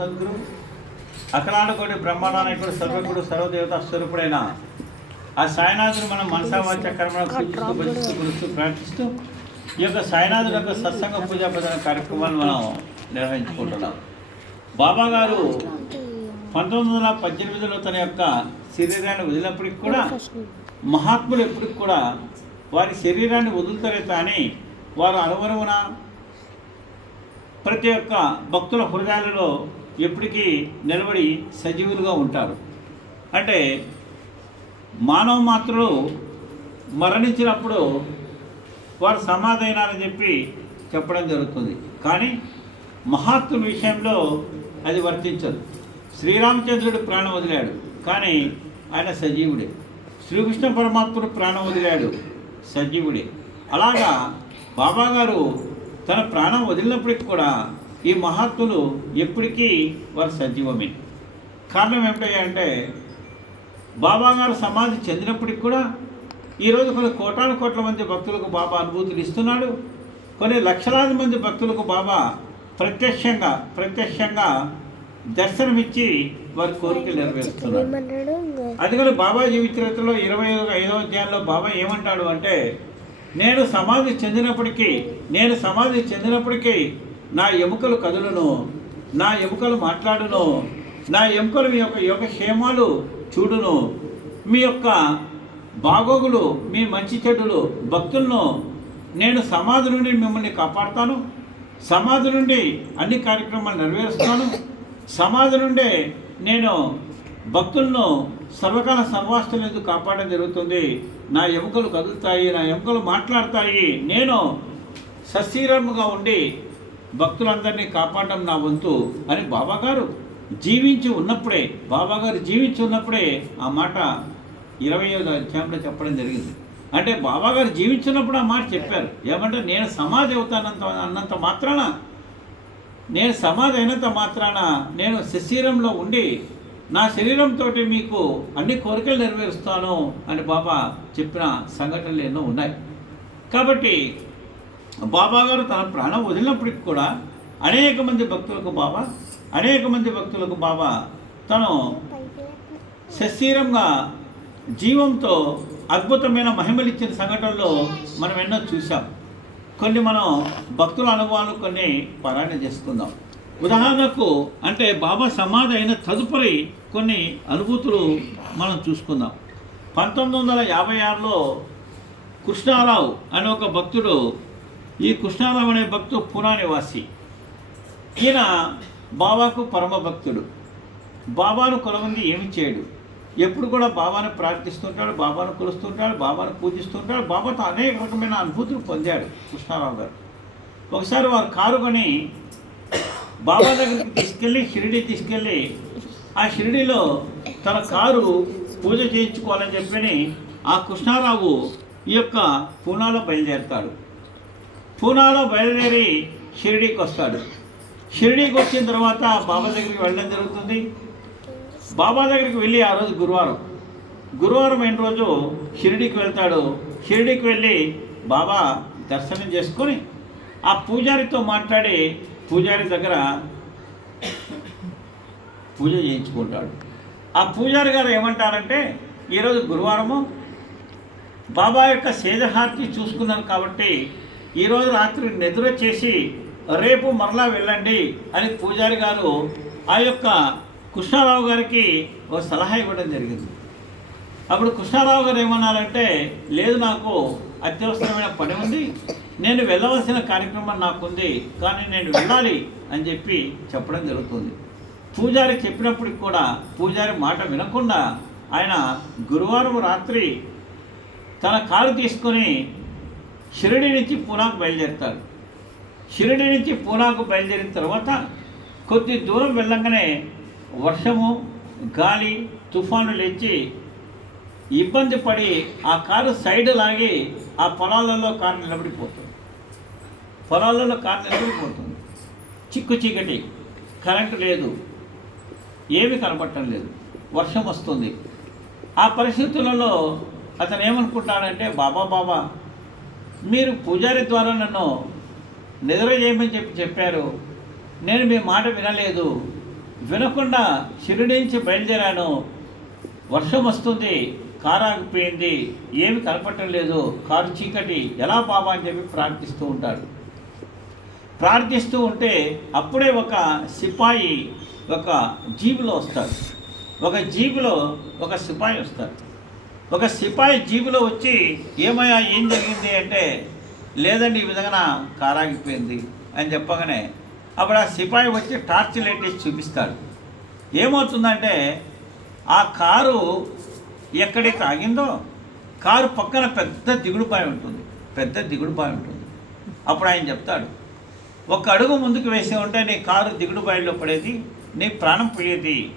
సద్గురు అఖలాండకోటి బ్రహ్మాండానికి సర్వకుడు సర్వదేవత స్వరూపుడైన ఆ సాయినాథుని మనం మనసావాచ కర్మను గురుస్తూ భజిస్తూ ప్రార్థిస్తూ ఈ యొక్క సాయినాథుడు యొక్క సత్సంగ పూజా ప్రధాన కార్యక్రమాన్ని మనం నిర్వహించుకుంటున్నాం. బాబా గారు పంతొమ్మిది వందల పద్దెనిమిదిలో తన యొక్క శరీరాన్ని వదిలినప్పటికి కూడా మహాత్ములు ఎప్పటికి కూడా వారి శరీరాన్ని వదులుతారే కానీ వారు అనువరమున ప్రతి ఒక్క భక్తుల హృదయాలలో ఎప్పటికీ నిలబడి సజీవులుగా ఉంటారు. అంటే మానవ మాత్రులు మరణించినప్పుడు వారు సమాధైనారని చెప్పి చెప్పడం జరుగుతుంది. కానీ మహాత్ముల విషయంలో అది వర్తించదు. శ్రీరామచంద్రుడు ప్రాణం వదిలాడు. కానీ ఆయన సజీవుడే. శ్రీకృష్ణ పరమాత్ముడు ప్రాణం వదిలాడు. సజీవుడే. అలాగా బాబాగారు తన ప్రాణం వదిలినప్పటికి కూడా ఈ మహాత్ములు ఎప్పటికీ వారు సజీవమే. కారణం ఏమిటంటే బాబా గారు సమాధి చెందినప్పటికి కూడా ఈరోజు కొన్ని కోటాను కోట్ల మంది భక్తులకు బాబా అనుభూతులు ఇస్తున్నాడు. కొన్ని లక్షలాది మంది భక్తులకు బాబా ప్రత్యక్షంగా ప్రత్యక్షంగా దర్శనమిచ్చి వారి కోరికలు నెరవేరుస్తున్నారు అది కూడా బాబా జీవిత చరిత్రలో ఇరవై ఐదో అధ్యాయంలో బాబా ఏమంటాడు అంటే నేను సమాధి చెందినప్పటికీ నేను సమాధి చెందినప్పటికీ నా ఎముకలు కదులును నా ఎముకలు మాట్లాడును నా ఎముకలు మీ యొక్క యోగక్షేమాలు చూడును. మీ యొక్క బాగోగులు మీ మంచి చెడులు భక్తులను నేను సమాధి నుండి మిమ్మల్ని కాపాడుతాను. సమాధి నుండి అన్ని కార్యక్రమాలు నెరవేరుస్తాను. సమాధి నుండే నేను భక్తులను సర్వకాల సర్వాస్తులు ఎందుకు కాపాడడం జరుగుతుంది. నా ఎముకలు కదులుతాయి నా ఎముకలు మాట్లాడతాయి. నేను సశీరముగా ఉండి భక్తులందరినీ కాపాడడం నా వంతు అని బాబాగారు జీవించి ఉన్నప్పుడే బాబాగారు జీవించి ఉన్నప్పుడే ఆ మాట ఇరవై ఐదు అధ్యాయంలో చెప్పడం జరిగింది. అంటే బాబాగారు జీవించినప్పుడు ఆ మాట చెప్పారు. ఏమంటే నేను సమాధి అవుతానంత అన్నంత మాత్రాన నేను సమాధి అయినంత మాత్రాన నేను శరీరంలో ఉండి నా శరీరంతో మీకు అన్ని కోరికలు నెరవేరుస్తాను అని బాబా చెప్పిన సంఘటనలు ఎన్నో ఉన్నాయి. కాబట్టి బాబా గారు తన ప్రాణం వదిలినప్పటికి కూడా అనేక మంది భక్తులకు బాబా అనేక మంది భక్తులకు బాబా తను సశీరంగా జీవంతో అద్భుతమైన మహిమలిచ్చిన సంఘటనలో మనం ఎన్నో చూసాం కొన్ని మనం భక్తుల అనుభవాలు కొన్ని పారాయణ చేసుకుందాం. ఉదాహరణకు అంటే బాబా సమాధి అయిన తదుపరి కొన్ని అనుభూతులు మనం చూసుకుందాం. పంతొమ్మిది వందల యాభై ఆరులో కృష్ణారావు అనే ఒక భక్తుడు ఈ కృష్ణారావు అనే భక్తుడు పునా నివాసి ఈయన బాబాకు పరమ భక్తుడు బాబాను కొలవంది ఏమి చేయడు ఎప్పుడు కూడా బాబాను ప్రార్థిస్తుంటాడు బాబాను కొలుస్తుంటాడు బాబాను పూజిస్తుంటాడు బాబాతో అనేక రకమైన అనుభూతులు పొందాడు కృష్ణారావు గారు ఒకసారి వారు కారు కొని బాబా దగ్గరికి తీసుకెళ్ళి షిరిడి తీసుకెళ్ళి ఆ షిరిడిలో తన కారు పూజ చేయించుకోవాలని చెప్పని ఆ కృష్ణారావు ఈ యొక్క పూనాలో బయలుదేరతాడు. పూనాలో బయలుదేరి షిరిడీకి వస్తాడు. షిరిడీకి వచ్చిన తర్వాత బాబా దగ్గరికి వెళ్ళడం జరుగుతుంది. బాబా దగ్గరికి వెళ్ళి ఆ రోజు గురువారం. గురువారం అయిన రోజు షిరిడీకి వెళ్తాడు. షిరిడీకి వెళ్ళి బాబా దర్శనం చేసుకొని ఆ పూజారితో మాట్లాడి పూజారి దగ్గర పూజ చేయించుకుంటాడు. ఆ పూజారి గారు ఏమంటారంటే ఈరోజు గురువారము. బాబా యొక్క సేదహార్తి చూసుకున్నాను కాబట్టి ఈరోజు రాత్రి నిద్ర చేసి రేపు మరలా వెళ్ళండి అని పూజారి గారు ఆ యొక్క కృష్ణారావు గారికి ఒక సలహా ఇవ్వడం జరిగింది. అప్పుడు కృష్ణారావు గారు ఏమన్నారంటే లేదు నాకు అత్యవసరమైన పని ఉంది నేను వెళ్ళవలసిన కార్యక్రమం నాకుంది కానీ నేను వెళ్ళాలి అని చెప్పి చెప్పడం జరుగుతుంది. పూజారి చెప్పినప్పటికి కూడా పూజారి మాట వినకుండా ఆయన గురువారం రాత్రి తన కారు తీసుకొని షిరిడి నుంచి పూనాకు బయలుదేరుతారు. షిరిడి నుంచి పూనాకు బయలుదేరిన తర్వాత కొద్ది దూరం వెళ్ళంగానే వర్షము గాలి తుఫాను లేచి ఇబ్బంది పడి ఆ కారు సైడ్ లాగి ఆ పొలాలలో కారు నిలబడిపోతుంది. పొలాలలో కారు నిలబడిపోతుంది. చిక్కు చీకటి కరెంటు లేదు ఏమి కనపడటం లేదు. వర్షం వస్తుంది. ఆ పరిస్థితులలో అతను ఏమనుకుంటాడంటే బాబా బాబా మీరు పూజారి ద్వారా నన్ను నిద్ర చేయమని చెప్పి చెప్పారు. నేను మీ మాట వినలేదు. వినకుండా షిరిడి నుంచి బయలుదేరాను. వర్షం వస్తుంది కారు ఆగిపోయింది ఏమి కనపడటం లేదు. కారు చీకటి ఎలా బాబా అని చెప్పి ప్రార్థిస్తూ ఉంటాడు. ప్రార్థిస్తూ ఉంటే అప్పుడే ఒక సిపాయి ఒక జీబులో వస్తాడు. ఒక జీబులో ఒక సిపాయి వస్తాడు. ఒక సిపాయి జీబులో వచ్చి ఏమయ్యా ఏం జరిగింది? అంటే లేదండి ఈ విధంగా కారు ఆగిపోయింది అని చెప్పగానే అప్పుడు ఆ సిపాయి వచ్చి టార్చ్ లైట్ వేసి చూపిస్తాడు. ఏమవుతుందంటే ఆ కారు ఎక్కడైతే ఆగిందో కారు పక్కన పెద్ద దిగుడుపాయ ఉంటుంది. పెద్ద దిగుడుపాయ ఉంటుంది. అప్పుడు ఆయన చెప్తాడు ఒక అడుగు ముందుకు వేసి ఉంటే నీ కారు దిగుడు బాయిలో పడేది నీ ప్రాణం పోయేది.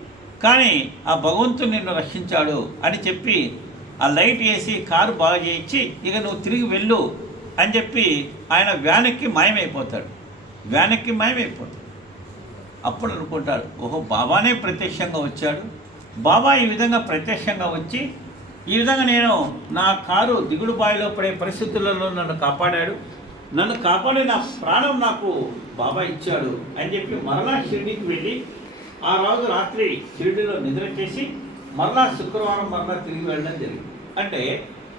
కానీ ఆ భగవంతుడు నిన్ను రక్షించాడు అని చెప్పి ఆ లైట్ వేసి కారు బాగా చేయించి ఇక నువ్వు తిరిగి వెళ్ళు అని చెప్పి ఆయన వ్యానెక్కి మాయమైపోతాడు. వ్యానెక్కి మాయమైపోతాడు. అప్పుడు అనుకుంటాడు ఓహో బాబానే ప్రత్యక్షంగా వచ్చాడు. బాబా ఈ విధంగా ప్రత్యక్షంగా వచ్చి ఈ విధంగా నేను నా కారు దిగుడు బావిలో పడే పరిస్థితులలో నన్ను కాపాడాడు. నన్ను కాపాడే నా ప్రాణం నాకు బాబా ఇచ్చాడు అని చెప్పి మరలా షిరిడీకి వెళ్ళి ఆ రోజు రాత్రి షిరిడిలో నిద్ర చేసి మరలా శుక్రవారం మరలా తిరిగి వెళ్ళడం జరిగింది. అంటే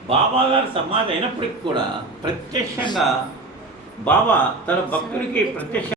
బాబా గారు సమాధి అయినప్పటికి కూడా ప్రత్యక్షంగా బాబా తన భక్తుడికి ప్రత్యక్ష